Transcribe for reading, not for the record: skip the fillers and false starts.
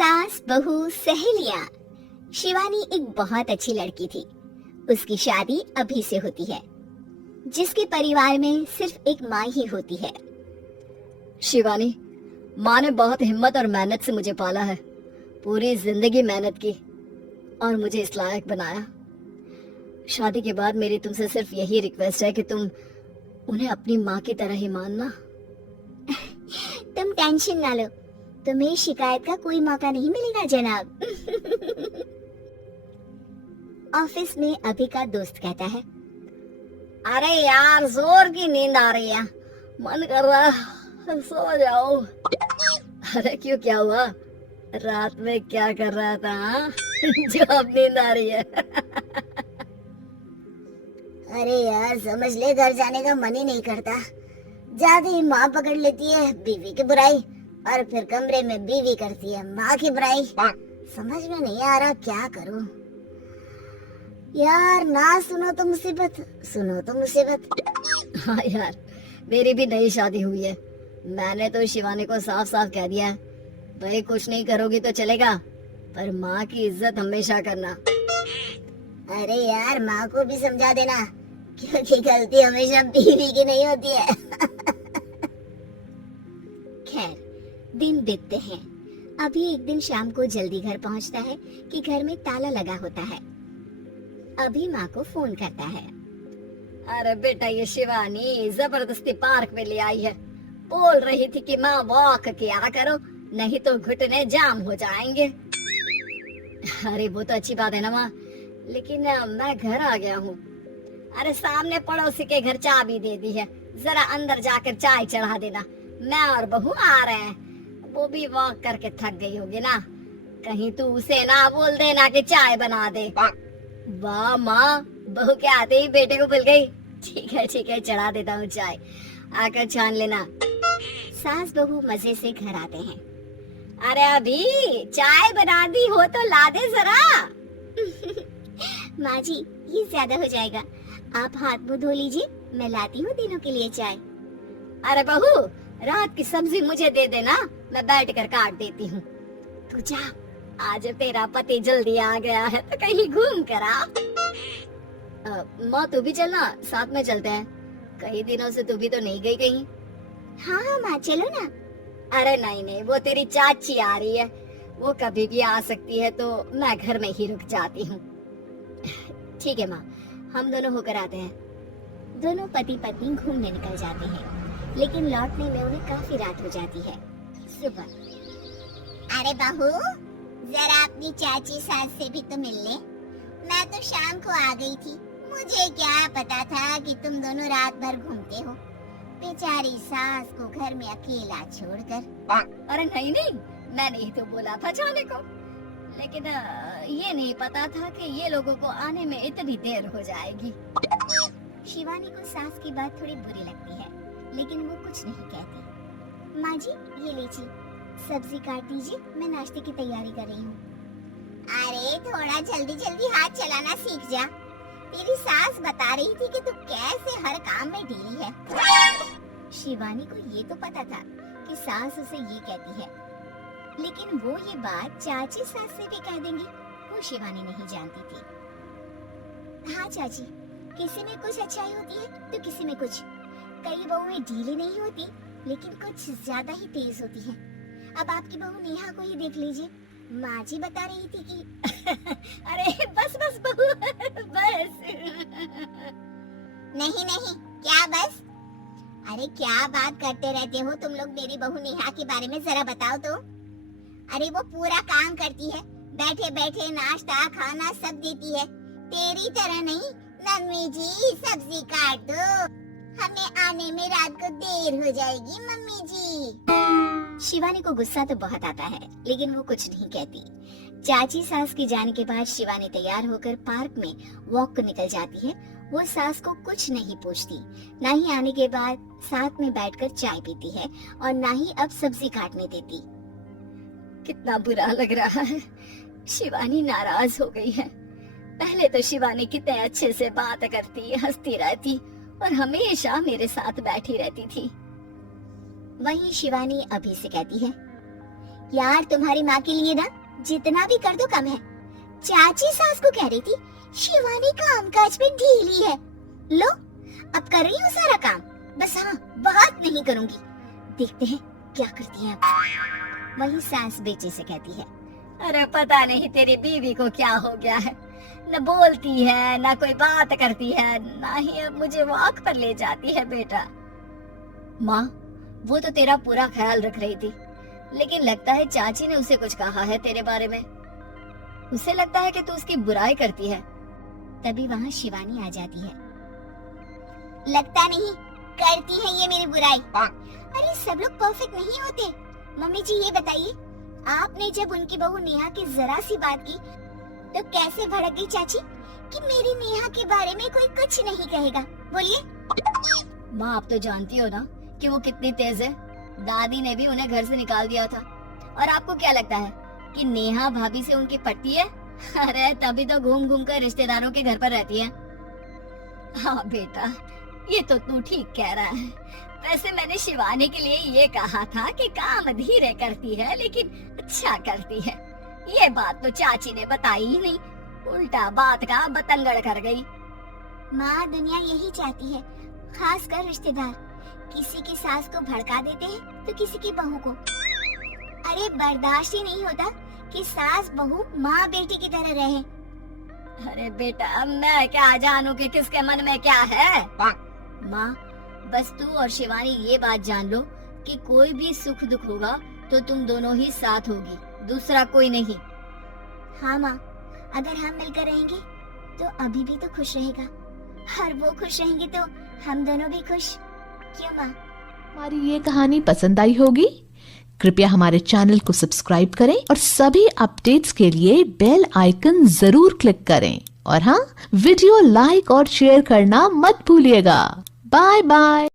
सास बहू सहेलियां। शिवानी एक बहुत अच्छी लड़की थी। उसकी शादी अभी से होती है, जिसके परिवार में सिर्फ एक माँ ही होती है। शिवानी, माँ ने बहुत हिम्मत और मेहनत से मुझे पाला है। पूरी जिंदगी मेहनत की और मुझे इस लायक बनाया। शादी के बाद मेरी तुमसे सिर्फ यही रिक्वेस्ट है कि तुम उन्हें अपनी माँ की तरह ही मानना। तुम टेंशन ना लो, तुम्हें शिकायत का कोई मौका नहीं मिलेगा जनाब। ऑफिस में अभी का दोस्त कहता है, अरे यार, जोर की नींद आ रही है, मन कर रहा है सो जाओ। अरे क्यों, क्या हुआ? रात में क्या कर रहा था हाँ? जो अब नींद आ रही है। अरे यार समझ ले, घर जाने का मन ही नहीं करता। जाते ही माँ पकड़ लेती है बीवी की बुराई, और फिर कमरे में बीवी करती है माँ की बुराई। समझ में नहीं आ रहा क्या करूं। यार ना सुनो तो मुसीबत, सुनो तो मुसीबत। हाँ यार, मेरी भी नई शादी हुई है। मैंने तो शिवानी को साफ साफ कह दिया है, भाई कुछ नहीं करोगी तो चलेगा, पर माँ की इज्जत हमेशा करना। अरे यार माँ को भी समझा देना, क्योंकि गलती हमेशा बीवी की नहीं होती है। खैर, दिन बीतते हैं। अभी एक दिन शाम को जल्दी घर पहुंचता है कि घर में ताला लगा होता है। अभी माँ को फोन करता है। अरे बेटा, ये शिवानी जबरदस्ती पार्क में ले आई है। बोल रही थी कि माँ वॉक किया करो, नहीं तो घुटने जाम हो जाएंगे। अरे वो तो अच्छी बात है ना माँ, लेकिन मैं घर आ गया हूँ। अरे सामने पड़ोसी के घर चाबी दे दी है, जरा अंदर जाकर चाय चढ़ा देना। मैं और बहू आ रहे हैं, वो भी वॉक करके थक गई होगी ना। कहीं तू उसे ना बोल देना कि चाय बना दे। वाह माँ, बहू के आते ही बेटे को भूल गई। ठीक है, चढ़ा देता हूँ चाय, आकर छान लेना। सास बहू मजे से घर आते हैं। अरे अभी चाय बना दी हो तो ला दे जरा। माँ जी ये ज्यादा हो जाएगा, आप हाथ मुंह धो लीजिए, मैं लाती हूँ तीनों के लिए चाय। अरे बहू, रात की सब्जी मुझे दे देना, मैं बैठ कर काट देती हूँ। तू जा, आज तेरा पति जल्दी आ गया है तो कहीं घूम कर आ। माँ तू भी चलना, साथ में चलते हैं। कई दिनों से तू भी तो नहीं गई कहीं। हाँ माँ चलो ना। अरे नहीं, वो तेरी चाची आ रही है, वो कभी भी आ सकती है, तो मैं घर में ही रुक जाती हूँ। ठीक है माँ, हम दोनों होकर आते हैं। दोनों पति पत्नी घूमने निकल जाते हैं, लेकिन लौटने में उन्हें काफी रात हो जाती है। सुबह, अरे बहू जरा अपनी चाची सास से भी तो मिल ले। मैं तो शाम को आ गई थी, मुझे क्या पता था कि तुम दोनों रात भर घूमते हो। बेचारी सास को घर में अकेला छोड़कर। अरे नहीं, मैंने ही तो बोला था जाने को, लेकिन ये नहीं पता था कि ये लोगों को आने में इतनी देर हो जाएगी। शिवानी को सास की बात थोड़ी बुरी लगती है, लेकिन वो कुछ नहीं कहती। माँ जी ये लीजिए, सब्जी काट दीजिए, मैं नाश्ते की तैयारी कर रही हूँ। अरे थोड़ा जल्दी जल्दी हाथ चलाना सीख जा। तेरी सास बता रही थी कि तू कैसे हर काम में ढीली है। शिवानी को ये तो पता था कि सास उसे ये कहती है, लेकिन वो ये बात चाची सास से भी कह देंगी, वो शिवानी नहीं जानती थी। हाँ चाची, किसी में कुछ अच्छाई होती है तो किसी में कुछ। कई बहुएं ढीली नहीं होती, लेकिन कुछ ज्यादा ही तेज होती हैं। अब आपकी बहू नेहा को ही देख लीजिए, माँ जी बता रही थी कि अरे बस बहू, बस। नहीं, क्या बस? अरे क्या बात करते रहते हो तुम लोग मेरी बहू नेहा के बारे में, जरा बताओ तो। अरे वो पूरा काम करती है, बैठे बैठे नाश्ता खाना सब देती है। तेरी तरह नहीं, मम्मी जी सब्जी काट दो, हमें आने में रात को देर हो जाएगी मम्मी जी। शिवानी को गुस्सा तो बहुत आता है, लेकिन वो कुछ नहीं कहती। चाची सास के जाने के बाद शिवानी तैयार होकर पार्क में वॉक को निकल जाती है। वो सास को कुछ नहीं पूछती, ना ही आने के बाद साथ में बैठकर चाय पीती है, और ना ही अब सब्जी काटने देती। कितना बुरा लग रहा है, शिवानी नाराज हो गई है। पहले तो शिवानी कितने अच्छे से बात करती, हंसती रहती और हमेशा मेरे साथ बैठी रहती थी। वहीं शिवानी अभी से कहती है, यार तुम्हारी माँ के लिए ना जितना भी कर दो कम है। चाची सास को कह रही थी शिवानी कामकाज में ढीली है। लो अब कर रही हूँ सारा काम, बस हाँ बात नहीं करूंगी। देखते हैं क्या करती है अब। वही सास बेटे से कहती है, अरे पता नहीं तेरी बीवी को क्या हो गया है, न बोलती है न कोई बात करती है, ना ही अब मुझे वॉक पर ले जाती है। बेटा माँ वो तो तेरा पूरा ख्याल रख रही थी, लेकिन लगता है चाची ने उसे कुछ कहा है तेरे बारे में। उसे लगता है कि तू उसकी बुराई करती है। तभी वहाँ शिवानी आ जाती है। लगता नहीं करती है ये मेरी बुराई। अरे सब लोग परफेक्ट नहीं होते। मम्मी जी ये बताइए, आपने जब उनकी बहू नेहा की जरा सी बात की तो कैसे भड़क गई चाची कि मेरी नेहा के बारे में कोई कुछ नहीं कहेगा? बोलिए। माँ आप तो जानती हो ना कि वो कितनी तेज है। दादी ने भी उन्हें घर से निकाल दिया था। और आपको क्या लगता है कि नेहा भाभी से उनकी पट्टी है? अरे तभी तो घूम घूम कर रिश्तेदारों के घर पर रहती है। हाँ बेटा ये तो तू ठीक कह रहा है। वैसे मैंने शिवानी के लिए ये कहा था कि काम धीरे करती है लेकिन अच्छा करती है। ये बात तो चाची ने बताई ही नहीं, उल्टा बात का बतंगड़ कर गई। माँ दुनिया यही चाहती है, खासकर रिश्तेदार किसी की सास को भड़का देते हैं तो किसी की बहू को। अरे बर्दाश्त ही नहीं होता कि सास बहू माँ बेटी की तरह रहे। अरे बेटा मैं क्या जानूं कि किसके मन में क्या है। माँ बस तू और शिवानी ये बात जान लो कि कोई भी सुख दुख होगा तो तुम दोनों ही साथ होगी, दूसरा कोई नहीं। हाँ माँ, अगर हम मिलकर रहेंगे तो अभी भी तो खुश रहेगा, और वो खुश रहेंगे तो हम दोनों भी खुश। क्यों माँ? हमारी ये कहानी पसंद आई होगी। कृपया हमारे चैनल को सब्सक्राइब करें और सभी अपडेट्स के लिए बेल आइकन जरूर क्लिक करें। और हाँ, वीडियो लाइक और शेयर करना मत भूलिएगा। Bye bye.